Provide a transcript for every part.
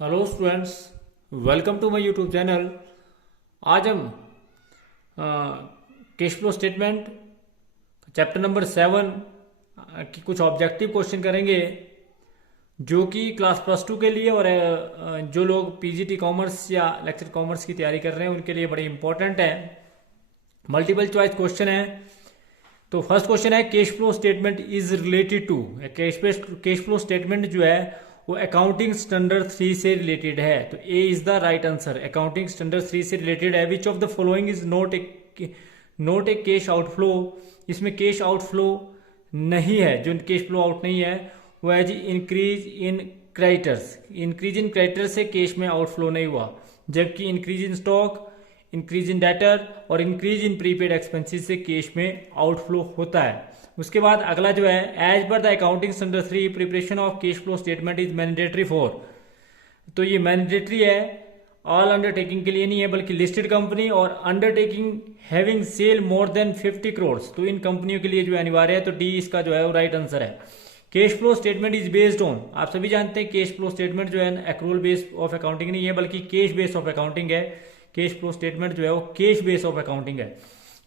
Hello students, welcome to my YouTube channel. आज हम cash flow statement chapter number 7 की कुछ ऑब्जेक्टिव क्वेश्चन करेंगे जो कि क्लास +2 के लिए और जो लोग पीजीटी कॉमर्स या लेक्चर कॉमर्स की तैयारी कर रहे हैं उनके लिए बड़े इंपॉर्टेंट है। मल्टीपल चॉइस क्वेश्चन है। तो फर्स्ट क्वेश्चन है, cash flow statement is related to. Cash flow statement जो है वो अकाउंटिंग स्टैंडर्ड 3 से रिलेटेड है। तो ए is the right answer. Accounting standard 3 से रिलेटेड है। Which of the following is not a cash outflow. इसमें कैश आउटफ्लो नहीं है। जो कैश फ्लो आउट नहीं है वो है जी increase in creditors. Increase in creditors से कैश में आउटफ्लो नहीं हुआ, जबकि increase in stock, increase in debtor और इंक्रीज इन प्रीपेड एक्सपेंसेस से कैश में आउटफ्लो होता है। उसके बाद अगला जो है, as per the accounting standard 3 preparation of cash flow statement is mandatory for. तो ये मैंडेटरी है, ऑल अंडरटेकिंग के लिए नहीं है, बल्कि लिस्टेड कंपनी और undertaking having sale more than 50 crore, तो इन कंपनियों के लिए जो अनिवार्य है। तो डी इसका जो है वो राइट आंसर है। Cash flow statement is based on, आप सभी जानते हैं कैश फ्लो स्टेटमेंट जो है एक्रूअल बेस ऑफ अकाउंटिंग नहीं है बल्कि कैश बेस ऑफ अकाउंटिंग है। कैश फ्लो स्टेटमेंट जो है वो कैश बेस ऑफ अकाउंटिंग है।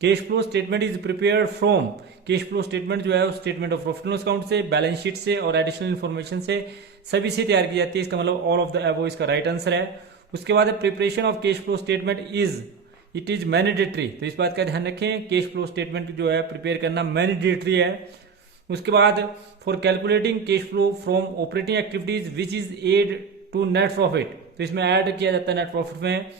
Cash flow statement is prepared from, cash flow statement जो है वो statement of profit and loss account से, बैलेंस शीट से और एडिशनल इन्फॉर्मेशन से, सभी से तैयार की जाती है। इसका मतलब ऑल ऑफ द अबव इसका राइट आंसर है। उसके बाद preparation of cash flow statement it is mandatory. तो इस बात का ध्यान रखें, कैश फ्लो स्टेटमेंट जो है प्रिपेयर करना मैंडेटरी है। उसके बाद for calculating cash flow from operating activities which is add to net profit. तो इसमें ऐड किया जाता है नेट प्रॉफिट में।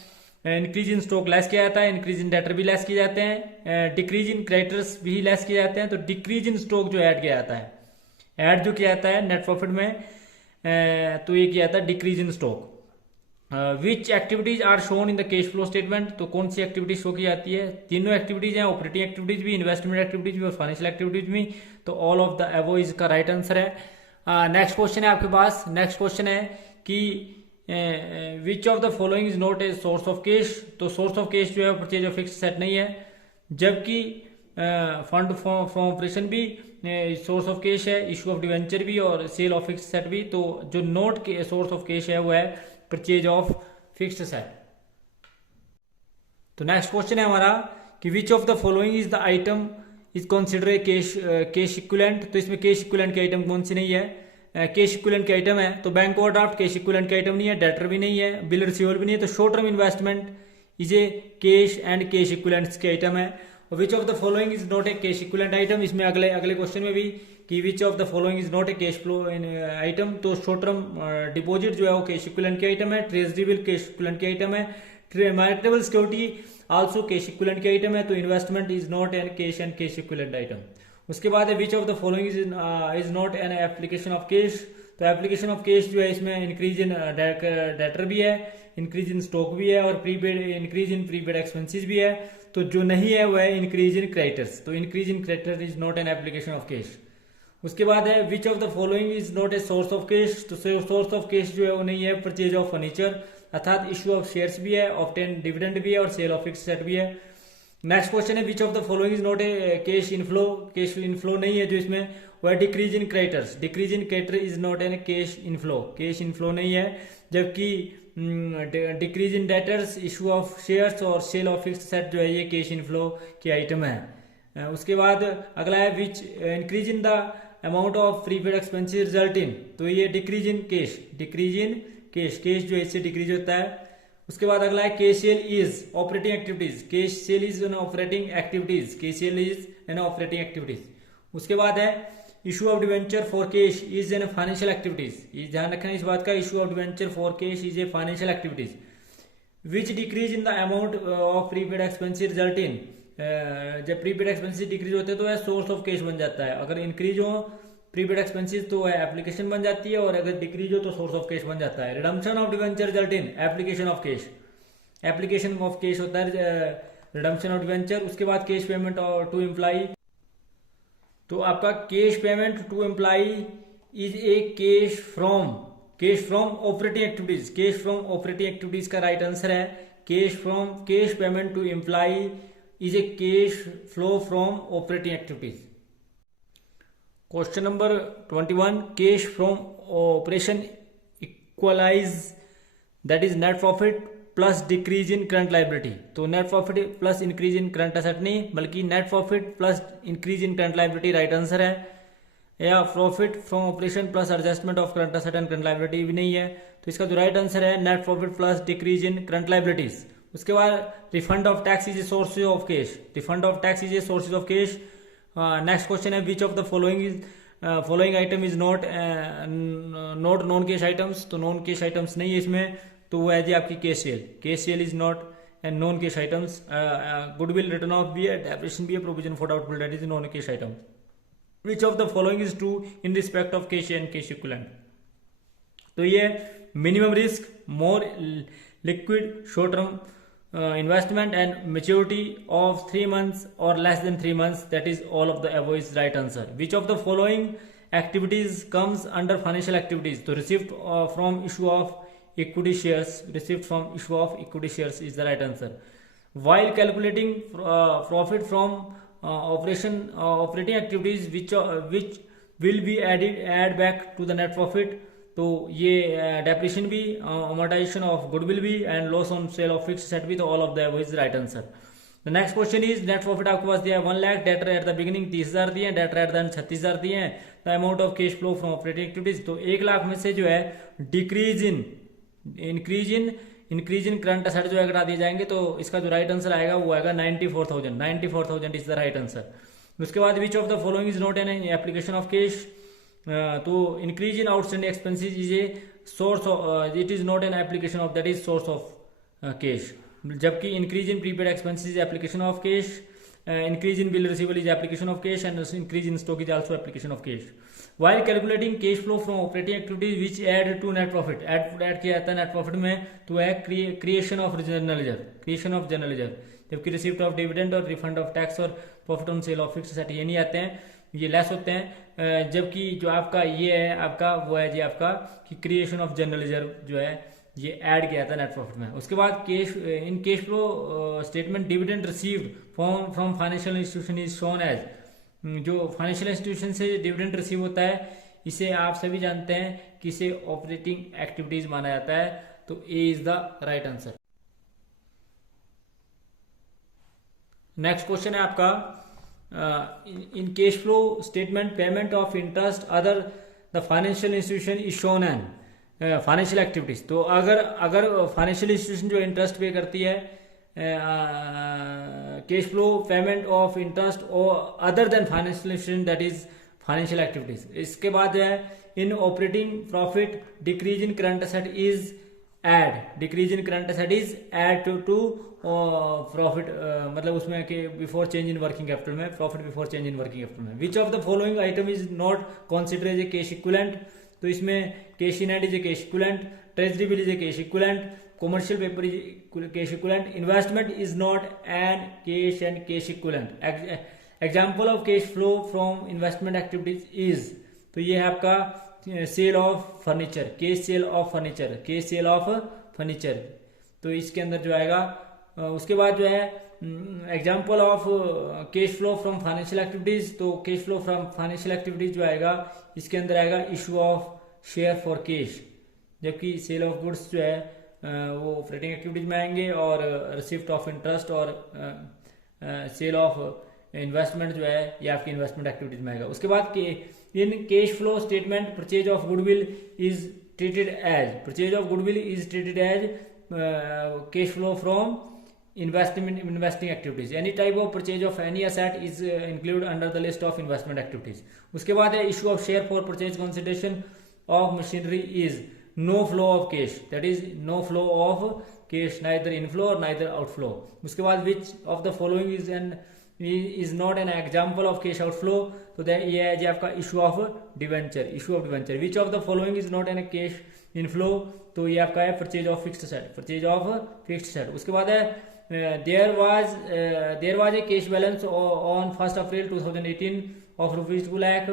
इंक्रीज इन स्टॉक लेस किया जाता है, इंक्रीज इन डेटर भी लेस किए जाते हैं, डिक्रीज इन क्रेडिटर्स भी लेस किए जाते हैं। तो डिक्रीज इन स्टॉक जो ऐड किया जाता है, ऐड जो किया जाता है नेट प्रॉफिट में, तो ये किया जाता है decrease in stock. Which activities are shown in the cash flow statement. तो कौन सी एक्टिविटीज शो की जाती है? तीनों एक्टिविटीज हैं, ऑपरेटिंग एक्टिविटीज भी, इन्वेस्टमेंट एक्टिविटीज भी और फाइनेंशियल एक्टिविटीज भी। तो ऑल ऑफ द अबव इसका राइट आंसर है। नेक्स्ट क्वेश्चन है आपके पास। नेक्स्ट क्वेश्चन है कि विच of the following is not A source of cash. तो सोर्स ऑफ कैश जो है परचेज ऑफ फिक्स सेट नहीं है, जबकि फंड फ्रॉम ऑपरेशन भी सोर्स ऑफ कैश है, इशू ऑफ डिवेंचर भी और सेल ऑफ फिक्स सेट भी। तो जो नॉट सोर्स ऑफ कैश है वो है परचेज ऑफ फिक्स्ड सेट। तो नेक्स्ट क्वेश्चन है हमारा कि विच of the following is the item is consider a cash equivalent. तो इसमें कैश इक्विवेलेंट की आइटम कौन सी नहीं है? कैश इक्विवेलेंट के आइटम है तो बैंक ओवरड्राफ्ट कैश इक्विवेलेंट के आइटम नहीं है, डेटर भी नहीं है, बिल रिसीवेबल भी नहीं है। तो short term investment is a cash and cash equivalents के आइटम है। और विच of the following is not a cash equivalent item. इसमें अगले क्वेश्चन में भी कि विच of the following is not a cash flow item. तो शॉर्ट टर्म डिपॉजिट जो है वो कैश इक्विवेलेंट के आइटम है, ट्रेजरी बिल कैश इक्विवेलेंट के आइटम है, marketable security also cash equivalent के आइटम है। तो investment is not an cash and cash equivalent item. उसके बाद है which of the following is not an application of cash. तो एप्लीकेशन ऑफ कैश जो है इसमें इंक्रीज इन डेटर भी है, इंक्रीज इन स्टॉक भी है और prepaid increase in prepaid expenses भी है। तो जो नहीं है वो है इंक्रीज इन क्रेडिटर्स। तो increase in creditor is not an application of cash. उसके बाद है which of the following is not A source of cash. तो सोर्स ऑफ कैश जो है वो नहीं है परचेज ऑफ फर्नीचर, अर्थात इशू ऑफ शेयर्स भी है, ऑब्टेन डिविडेंड भी है और सेल ऑफ फिक्स्ड सेट भी है। नेक्स्ट क्वेश्चन है which of the following is not a cash inflow. Cash inflow नहीं है जो इसमें, वो है decrease in creditors. Decrease in creditor is not an cash inflow, cash inflow नहीं है। जबकि decrease in debtors, issue of shares और सेल ऑफ फिक्स्ड सेट जो है ये कैश इनफ्लो की आइटम है। उसके बाद अगला है which increase in the amount of prepaid expenses result in. तो ये decrease in cash, decrease in cash, cash जो है इससे डिक्रीज होता है। उसके बाद अगला है cash cell is operating activities. Cash cell is an operating activities, cash cell is an operating activities. उसके बाद है issue of debenture for cash is an financial activities. ये ध्यान रखना इस बात का, issue of debenture for cash is a financial activities. Which decrease in the amount of prepaid expenses result in. जब प्रीपेड एक्सपेंसेस डिक्रीज होते हैं तो वह सोर्स ऑफ कैश बन जाता है। अगर इंक्रीज हो प्रीपेड एक्सपेंसेस तो वह एप्लीकेशन बन जाती है, और अगर डिक्रीज हो तो सोर्स ऑफ कैश बन जाता है। Redemption of debenture result in application of cash, application of cash होता है रिडम्पशन ऑफ डिवेंचर। उसके बाद कैश पेमेंट टू एम्प्लॉई। तो आपका cash payment to employee is a cash from operating activities. Cash from operating activities का right answer है cash payment to employee is a cash flow from operating activities. Question number 21, cash from operation equalise that is net profit plus decrease in current liability. तो net profit plus increase in current asset नहीं, बल्कि net profit plus increase in current liability right answer है। या profit from operation plus adjustment of current asset and current liability भी नहीं है। तो इसका जो राइट आंसर है net profit plus decrease in current liabilities. उसके बाद refund of tax is a sources of cash. Refund of tax is a sources of cash. Next question है which of the following item is not non cash items. तो non cash items नहीं है इसमें, तो वो है जी आपकी cash cell. Cash cell is not and non cash items. Goodwill return off भी है, डेप्रिसिएशन भी है, provision for doubtful debt is non cash item. Which of the following is true in respect of cash and cash equivalent. तो ये minimum risk, more liquid, short term investment and maturity of 3 months or less than 3 months, that is all of the above is right answer. Which of the following activities comes under financial activities? So receipt from issue of equity shares, receipt from issue of equity shares is the right answer. While calculating profit from operating activities, which will be add back to the net profit, तो ये depreciation भी, amortisation of goodwill भी and loss on sale of fixed asset भी, तो all of the above is right answer. The next question is net profit आपके पास दिया है 1 lakh, debtor at the beginning 30,000 दिए हैं, डेटर एट द एंड 36,000 दिए हैं। The amount of cash flow from operating activities, तो 1 लाख में से जो है decrease in increase in current asset जो है घटा दिए जाएंगे, तो इसका जो राइट आंसर आएगा वो आएगा 94,000 इज द राइट आंसर। उसके बाद which of the following is not an application of cash. तो increase in outstanding expenses is a source of, it is not an application of, that is source of cash. जबकि increase in prepaid expenses is application of cash, increase in bill receivable is application of cash and increase in stock is also application of cash. While calculating cash flow from operating activities which add to net profit, add किया जाता है net profit में, तो है creation of general ledger. जबकि receipt of dividend और refund of tax और profit on sale of fixed asset ये नहीं आते हैं, ये लेस होते हैं। जबकि जो आपका ये है आपका वो है जी आपका कि क्रिएशन ऑफ जनरल लेजर जो है ये ऐड किया था नेट प्रॉफिट में। उसके बाद cash flow statement dividend received from financial institution is shown as, जो फाइनेंशियल इंस्टीट्यूशन से डिविडेंड रिसीव होता है इसे आप सभी जानते हैं कि इसे ऑपरेटिंग एक्टिविटीज माना जाता है, तो ए is the right answer. Next question है आपका in cash flow statement payment of interest other the financial institution is shown in financial activities। तो अगर फाइनेंशियल इंस्टीट्यूशन जो इंटरेस्ट पे करती है cash flow payment of interest और other than financial institution that is financial activities. इसके बाद जो है in operating profit decrease in current asset is decrease in current asset is add to profit, मतलब उसमें कि before change in working capital में, profit before change in working capital में। Which of the following item is not consider as a cash equivalent. तो इसमें cash in hand is a cash equivalent, treasury bill is a cash equivalent, commercial paper is cash equivalent, investment is not an cash and cash equivalent. Example of cash flow from investment activities is, तो ये है आपका sale of furniture, cash sale of furniture, cash sale of furniture, तो इसके अंदर जो आएगा। उसके बाद जो है example of cash flow from financial activities, तो cash flow from financial activities जो आएगा इसके अंदर आएगा issue of share for cash, जबकि सेल ऑफ गुड्स जो है वो ऑपरेटिंग एक्टिविटीज में आएंगे, और रिसिप्ट ऑफ इंटरेस्ट और सेल ऑफ इन्वेस्टमेंट जो है ये आपकी इन्वेस्टमेंट एक्टिविटीज में आएगा। उसके बाद in cash flow statement purchase of goodwill is treated as cash flow from investing activities. Any type of purchase of any asset is included under the list of investment activities. उसके बाद है issue of share for purchase consideration of machinery is no flow of cash, that is no flow of cash, neither inflow or neither outflow. उसके बाद which of the following is not an example of cash outflow, तो ये है जी आपका issue of debenture. Which of the following is not an cash inflow, तो ये आपका है purchase of fixed asset. उसके बाद है there was a cash balance on 1st April 2018 of rupees 2 lakh.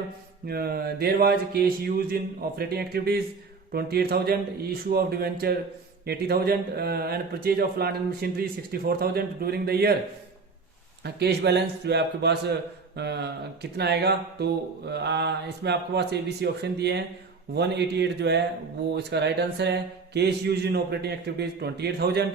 There was cash used in operating activities 28,000, issue of debenture 80,000 and purchase of plant and machinery 64,000 during the year. Cash balance जो है आपके पास कितना आएगा, तो इसमें आपके पास ABC option दिए हैं 188 जो है वो इसका राइट आंसर है। Cash use in operating activities 28,000,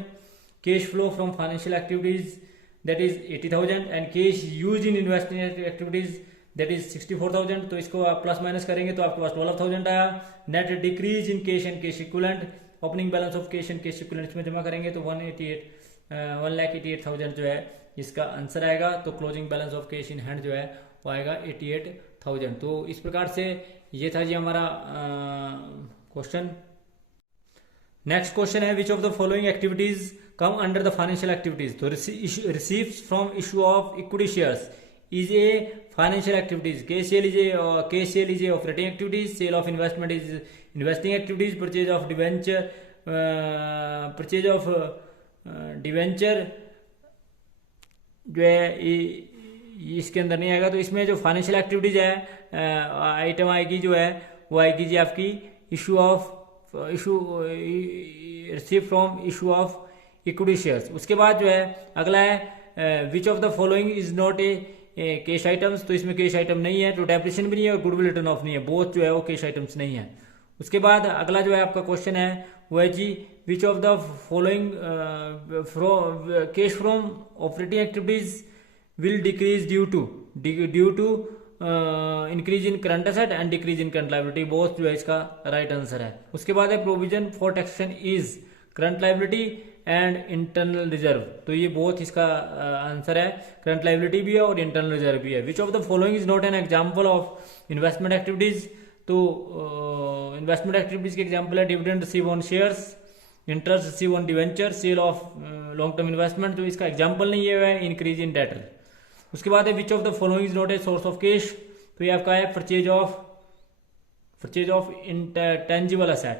cash flow from financial activities that is 80,000 and cash use in investing activities that is 64,000। तो इसको आप प्लस माइनस करेंगे तो आपके पास 12,000 आया। Net decrease in cash and cash equivalent, opening balance of cash and cash equivalent में जमा करेंगे तो 1,88,000 जो है इसका आंसर आएगा। तो closing balance of cash in hand जो है वो आएगा 88,000। तो इस प्रकार से ये था जी हमारा क्वेश्चन। नेक्स्ट क्वेश्चन है which of the following activities come under the financial activities. तो receives from issue of equity shares is a financial activities. KCL is a operating activities. Sale of investment is investing activities. Purchase of debenture जो है इसके अंदर नहीं आएगा। तो इसमें जो फाइनेंशियल एक्टिविटीज है आइटम आएगी जो है वो आएगी जी आपकी issue receive from issue of equity shares. उसके बाद जो है अगला है which of the following is not a cash items. तो इसमें कैश आइटम नहीं है, तो डेप्रिसिएशन भी नहीं है और गुडविल रिटर्न ऑफ नहीं है, बोथ जो है वो कैश आइटम्स नहीं है। उसके बाद अगला जो है आपका क्वेश्चन है वो है जी which of the following cash from operating activities will decrease due to increase in current asset and decrease in current liability, both जो है इसका राइट आंसर है। उसके बाद है provision for taxation is current liability and internal reserve. तो ये बहुत इसका आंसर है, करंट लायबिलिटी भी है और इंटरनल रिजर्व भी है। Which of the following is not an example of investment activities. तो इन्वेस्टमेंट एक्टिविटीज के एग्जांपल है dividend receive on shares, interest receive on debenture, sale of long term investment. जो इसका एग्जांपल नहीं है इंक्रीज इन डेटर। उसके बाद है which of the following is not A source of cash. तो ये आपका है purchase of intangible asset,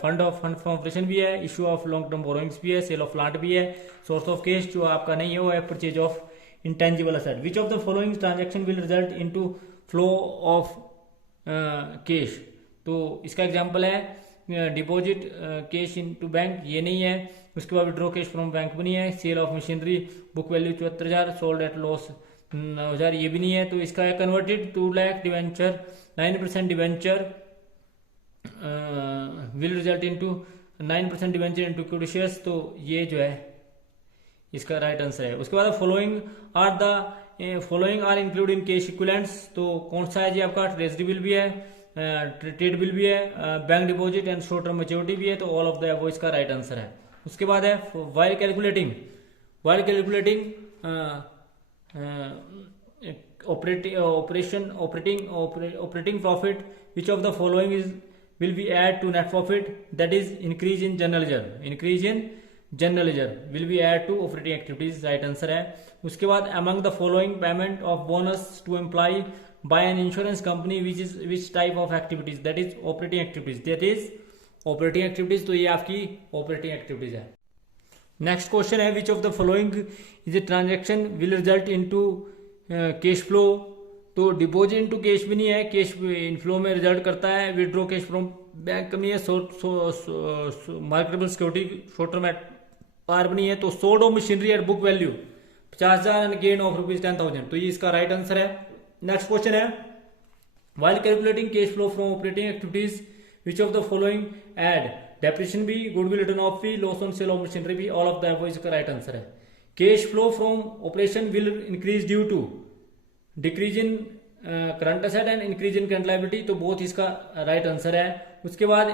fund from operation भी है, issue of long term borrowings भी है, सेल ऑफ प्लांट भी है। सोर्स ऑफ कैश जो आपका नहीं है वो है purchase of intangible asset. Which of the following transaction will result into flow of cash. तो इसका एग्जांपल है डिपॉजिट कैश इनटू बैंक, ये नहीं है। उसके बाद विड्रॉ कैश फ्रॉम बैंक भी नहीं है। Sale of machinery book value 74,000, sold at loss 9,000, ये भी नहीं है। तो इसका है converted 2 lakh debenture 9% debenture will result into 9% debenture into equity shares. तो ये जो है इसका राइट आंसर है। उसके बाद following are include in cash equivalents. तो कौन सा है जी आपका ट्रेजरी बिल भी है, ट्रेड बिल भी है, bank deposit and short term maturity भी है। तो ऑल ऑफ द वो इसका राइट आंसर है। उसके बाद है while calculating operating profit which of the following is will be add to net profit, that is increase in general reserve will be add to operating activities, right answer है। उसके बाद among the following payment of bonus to employee by an insurance company which type of activities, that is operating activities। तो ये आपकी operating activities है। Next question है which of the following is a transaction will result into cash flow. तो deposit into cash भी नहीं है, cash inflow में रिजल्ट करता है। विड्रॉ कैश फ्रॉम बैंक कमी है, मार्केटेबल सिक्योरिटी शॉर्ट टर्म आर भी नहीं है। तो sold of machinery at book value 50,000 and gain of ₹10,000। तो ये इसका राइट आंसर है। नेक्स्ट क्वेश्चन है while calculating cash flow from operating activities which of the following add depreciation भी, गुडविल रिटर्न ऑफ भी, loss on sale of machinery भी, all of the above इसका right answer है। Cash flow from operation will increase due to decrease in current asset and increase in current liability. तो both इसका right answer है। उसके बाद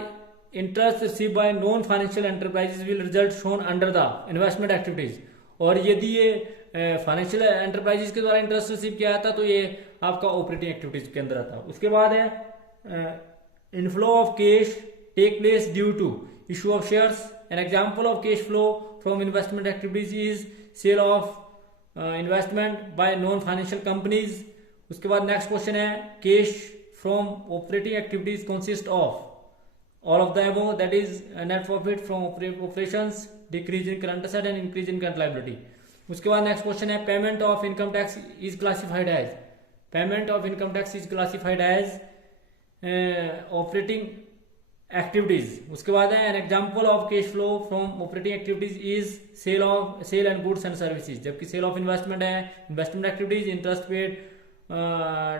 interest receive by non financial enterprises will result shown under the investment activities. और यदि ये financial enterprises के द्वारा इंटरेस्ट रिसीव किया जाता तो ये आपका ऑपरेटिंग एक्टिविटीज के अंदर आता। उसके बाद है inflow of cash take place due to issue of shares. An example of cash flow from investment activities is sale of investment by non financial companies. उसके बाद नेक्स्ट क्वेश्चन है cash from operating activities consist of all of the above, that is net profit from operations, decrease in current asset and increase in current liability. उसके बाद next question है payment of income tax is classified as operating activities. उसके बाद है an example of cash flow from operating activities is sale and goods and services. जबकि sale of investment है investment activities, interest paid,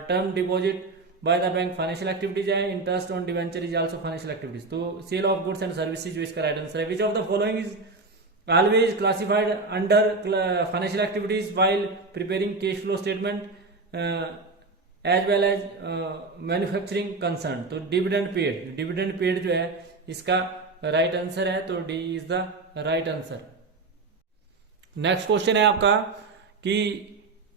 term deposit by the bank financial activities है, interest on debenture is also financial activities. तो sale of goods and services जो इसका right answer है। Which of the following is always classified under financial activities while preparing cash flow statement as well as manufacturing concern। तो dividend paid जो है इसका right answer है, तो D is the right answer. Next question है आपका कि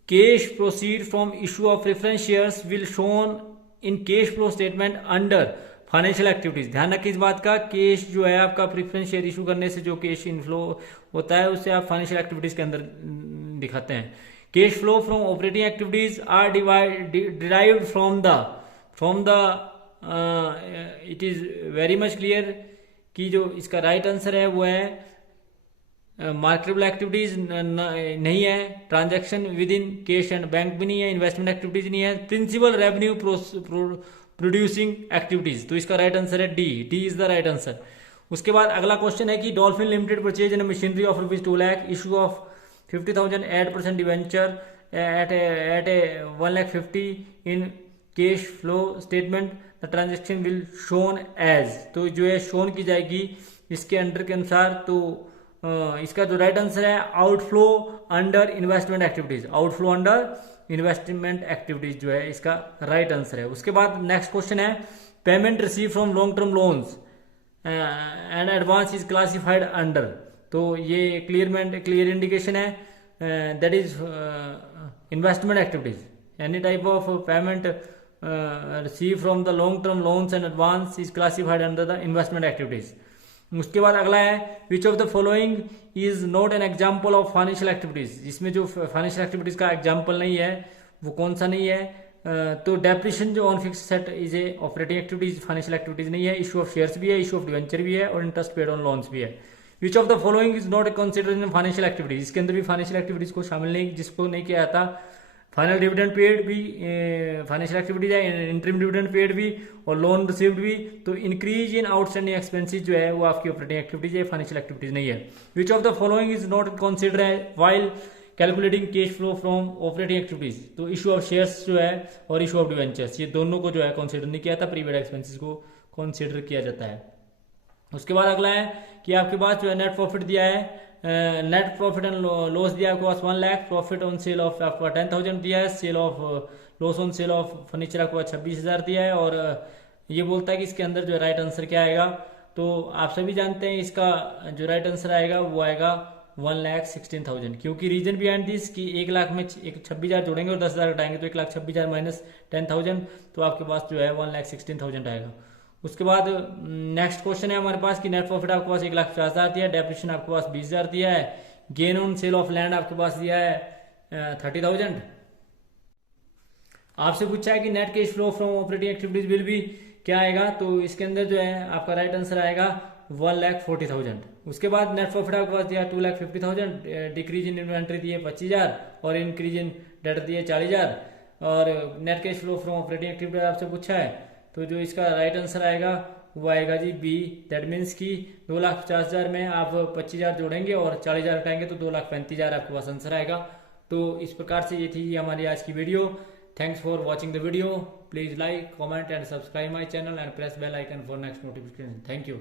cash proceed from issue of preference shares will shown in cash flow statement under financial activities. ध्यान रखिए इस बात का, कैश जो है आपका प्रेफरेंस शेयर इशू करने से जो कैश इनफ्लो होता है उसे आप फाइनेंशियल एक्टिविटीज के अंदर दिखाते हैं। Cash flow from operating activities are derived from the it is very much clear कि जो इसका राइट आंसर है वो है मार्केटेबल एक्टिविटीज नहीं है, transaction with in cash and bank भी नहीं है, इन्वेस्टमेंट एक्टिविटीज नहीं है, प्रिंसिपल रेवेन्यू प्रोड्यूसिंग एक्टिविटीज। तो इसका राइट आंसर है D is the right answer. उसके बाद अगला क्वेश्चन है कि Dolphin Limited purchase in machinery of ₹2 lakh, issue of 50,000 8% debenture at 1,50,000 in cash flow statement, the transaction will shown as. तो जो है शोन की जाएगी इसके अंडर के अनुसार। तो इसका जो राइट आंसर है outflow under investment activities, outflow under investment activities जो है इसका राइट आंसर है। उसके बाद नेक्स्ट क्वेश्चन है payment receive from long term loans and advance is classified under. तो ये क्लियर इंडिकेशन है, that is investment activities. Any type of payment receive from the long term loans and advance is classified under the investment activities. उसके बाद अगला है which of the following is not N example of financial activities. इसमें जो financial activities का example नहीं है वो कौन सा नहीं है। तो डेप्रिसिएशन जो on fix set is a operating activities, financial activities नहीं है। इशू ऑफ शेयर्स भी है, इशू ऑफ डिवेंचर भी है और इंटरेस्ट पेड ऑन लोन्स भी है। Which of the following is not considered in financial activities. इसके अंदर भी फाइनेंशियल एक्टिविटीज को शामिल नहीं, जिसको नहीं किया जाता। फाइनल डिविडेंड पेड भी फाइनेंशियल एक्टिविटीज है, इंटरिम डिविडेंड पेड भी और लोन रिसीव्ड भी। तो इंक्रीज इन आउटस्टैंडिंग एक्सपेंसेस जो है वो आपकी ऑपरेटिंग एक्टिविटीज है, फाइनेंशियल एक्टिविटीज नहीं है। Which of the following is not considered while calculating cash flow from operating activities. तो इशू ऑफ शेयर्स जो है और इशू ऑफ डिवेंचर्स, ये दोनों को जो है कंसिडर नहीं किया था, प्रीपेड एक्सपेंसेस को कंसिडर किया जाता है। उसके बाद अगला है कि आपके पास जो है नेट प्रॉफिट दिया है, नेट प्रॉफिट एंड लॉस दिया है आपके पास 1 lakh, profit on sale of आपका 10,000 दिया है, sale of loss on sale of furniture आपको 26,000 दिया है। और ये बोलता है कि इसके अंदर जो राइट आंसर क्या आएगा। तो आप सभी जानते हैं इसका जो राइट आंसर आएगा वो आएगा 1,16,000, क्योंकि रीजन बिहाइंड दिस कि 1 लाख में 26,000 जोड़ेंगे और 10,000 घटाएंगे तो 1,26,000 माइनस 10,000, तो आपके पास जो है 1,16,000 आएगा। उसके बाद नेक्स्ट क्वेश्चन है हमारे पास कि नेट प्रॉफिट आपके पास 1,50,000 दिया है, डेप्रिसिएशन आपके पास 20,000 दिया है, gain on sale of land आपके पास दिया है 30,000। आपसे पूछा है कि net cash flow from operating activities will भी क्या आएगा। तो इसके अंदर जो है आपका राइट आंसर आएगा 1,40,000। उसके बाद नेट प्रॉफिट आपके पास दिया 2,50,000, डिक्रीज इन इन्वेंट्री दिए 25,000 और इंक्रीज इन डेट दिए 40,000। और net cash flow from operating activities आपसे पूछा है, तो जो इसका राइट आंसर आएगा वो आएगा जी बी। दैट मीन्स कि 2,50,000 में आप 25,000 जोड़ेंगे और 40,000 हटाएंगे तो 2,35,000 आपके पास आंसर आएगा। तो इस प्रकार से ये थी हमारी आज की video. Thanks for watching the video. Please like, comment and subscribe my channel and press bell icon for next notification. Thank you.